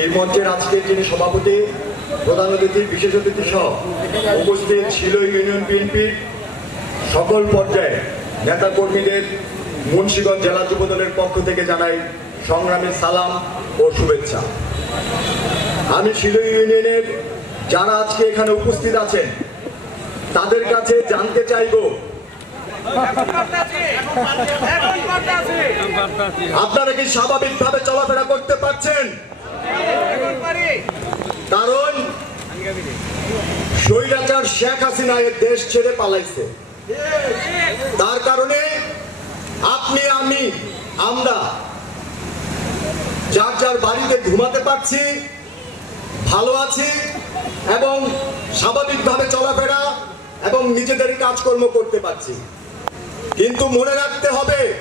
এই মঞ্চের আজকের যিনি সভাপতি, প্রধান অতিথি, বিশেষ অতিথি সহ উপস্থিত ছিল ইউনিয়ন বিএনপির সকল পর্যায়ে নেতাকর্মীদের, মুন্সিগঞ্জ জেলা যুবদলের পক্ষ থেকে জানাই সংগ্রামী সালাম ও শুভেচ্ছা। আমি শিলই ইউনিয়নের যারা আজকে এখানে উপস্থিত আছেন, তাদের কাছে জানতে চাইব, আপনারা কি স্বাভাবিকভাবে চলাফেরা করতে পারছেন? কারণ স্বৈরাচার শেখ হাসিনা এর দেশ ছেড়ে পালাইছে। তার কারণে আপনি, আমি, আমরা যার যার বাড়িতে ঘুমাতে পারছি, ভালো আছি এবং স্বাভাবিকভাবে চলাফেরা এবং নিজেদের কাজকর্ম করতে পারছি। কিন্তু মনে রাখতে হবে,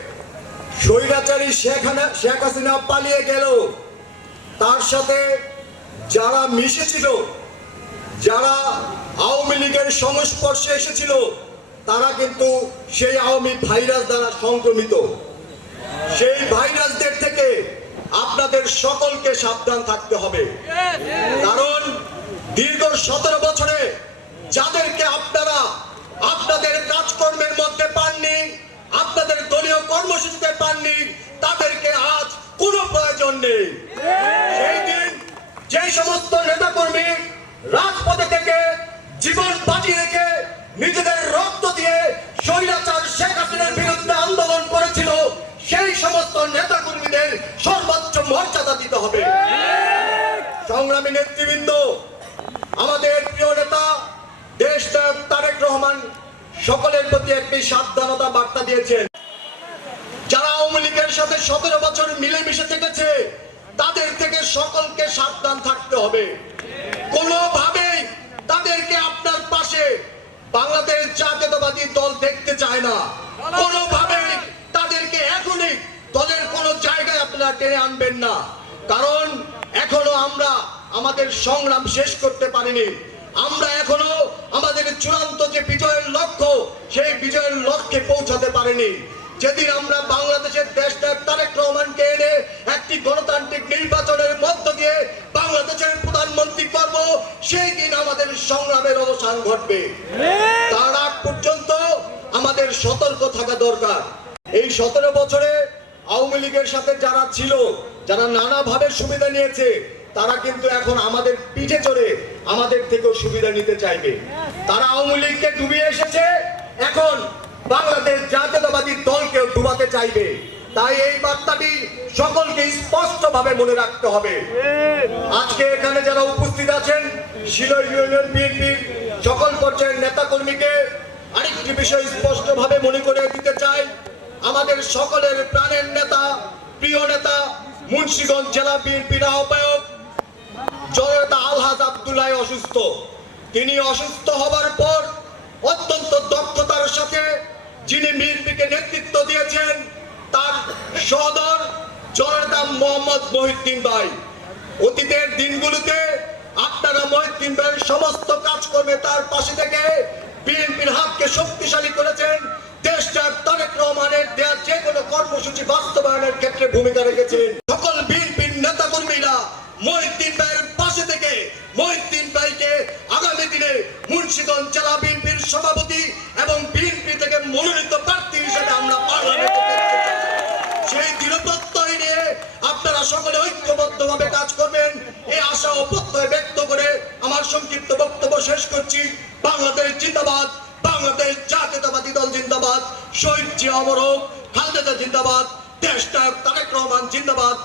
স্বৈরাচারী শেখ শেখ হাসিনা পালিয়ে গেল। তার সাথে যারা মিশেছিল, যারা আওয়ামী লীগের সংস্পর্শে এসেছিল, তারা কিন্তু সেই আওয়ামী ভাইরাস দ্বারা সংক্রমিত। সেই ভাইরাসদের থেকে আপনাদের সকলকে সাবধান থাকতে হবে। কারণ দীর্ঘ সতেরো বছরে যাদেরকে আপনারা আপনাদের কাজকর্মের মধ্যে পাননি, আপনাদের দলীয় কর্মসূচিতে পাননি, তাদেরকে আজ কোনো প্রয়োজন নেই। সমস্ত নেতাকর্মী রাজপথে থেকে জীবন বাজি রেখে নিজেদের রক্ত দিয়ে স্বৈরাচার শেখ হাসিনার বিরুদ্ধে আন্দোলন করেছিল, সেই সমস্ত নেতাকর্মীদের সর্বোচ্চ মর্যাদা দিতে হবে। সংগ্রামী নেতৃবৃন্দ, আমাদের প্রিয় নেতা দেশ তারেক রহমান সকলের প্রতি একটি সাবধানতা বার্তা দিয়েছেন। যারা আওয়ামী লীগের সাথে সতেরো বছর মিলেমিশে থেকেছে হবে। কোনোভাবেই তাদেরকে আপনার পাশে বাংলাদেশ জাতীয়তাবাদী দল দেখতে চায় না। কোনোভাবেই তাদেরকে এখনই দলের কোনো জায়গায় আপনারা টেনে আনবেন না। কারণ এখনও আমরা আমাদের সংগ্রাম শেষ করতে পারিনি। আমরা এখনও আমাদের চূড়ান্ত যে বিজয়ের লক্ষ্য, সেই বিজয়ের লক্ষ্যে পৌঁছাতে পারিনি। যেদিন আমরা বাংলাদেশের দেশটার তারেক রহমানকে এনে একটি গণতান্ত্রিক নির্বাচনের মধ্য দিয়ে সেই দিন আমাদের সংগ্রামের অবসান ঘটবে? তার আগ পর্যন্ত আমাদের সতর্ক থাকা দরকার। এই সতেরো বছরে আওয়ামী লীগের সাথে যারা ছিল যারা নানাভাবে সুবিধা নিয়েছে তারা কিন্তু এখন আমাদের পিঠে চড়ে আমাদের থেকেও সুবিধা নিতে চাইবে। তারা আওয়ামী লীগকে ডুবিয়ে এসেছে এখন বাংলাদেশ জাতীয়তাবাদী দলকেও ডুবাতে চাইবে। তাই এই বার্তাটি সকলকে স্পষ্ট ভাবে মনে রাখতে হবে। আজকে এখানে যারা উপস্থিত আছেন শিলই ইউনিয়ন বিএনপির সকল পর্যায়ের নেতা কর্মীকে আরেকটি বিষয় স্পষ্ট ভাবে মনে করে দিতে চাই। আমাদের সকলের প্রাণের নেতা, প্রিয় নেতা, মুন্সিগঞ্জ জেলা বিএনপির আহ্বায়ক জনতা আলহাজ আব্দুল্লাহ অসুস্থ। তিনি অসুস্থ হবার পর অত্যন্ত দক্ষতার সাথে যিনি বিএনপিকে নেতৃত্ব দিয়েছেন, তার সদর জনতা মোহাম্মদ মহিউদ্দিন ভাই। অতীতের দিনগুলোতে আপনারা মহিউদ্দিন ভাইয়ের সমস্ত কাজ করবে তার পাশে থেকে বিএনপির হাতকে শক্তিশালী করেছেন। দেশটা তারেক রহমানের যে কোনো কর্মসূচি বাস্তবায়নের ক্ষেত্রে ভূমিকা রেখেছেন। সকল বিএনপির নেতা কর্মীরা ভাইয়ের পাশে থেকে ভাইকে আগামী দিনে মুন্সিগঞ্জ জেলা বিএনপির সভাপতি এবং বিএনপি থেকে মনোনীত প্রার্থী হিসেবে আমরা পার্লামেন্টে সেই দৃঢ়প্রত্যয় নিয়ে আপনারা সকলে ঐক্যবদ্ধভাবে কাজ করবেন করছি। বাংলাদেশ জিন্দাবাদ, বাংলাদেশ জাতীয়তাবাদী দল জিন্দাবাদ, শহীদ জিয়া অবরোধ খালেদা জিন্দাবাদ, দেশ তারেক রহমান জিন্দাবাদ।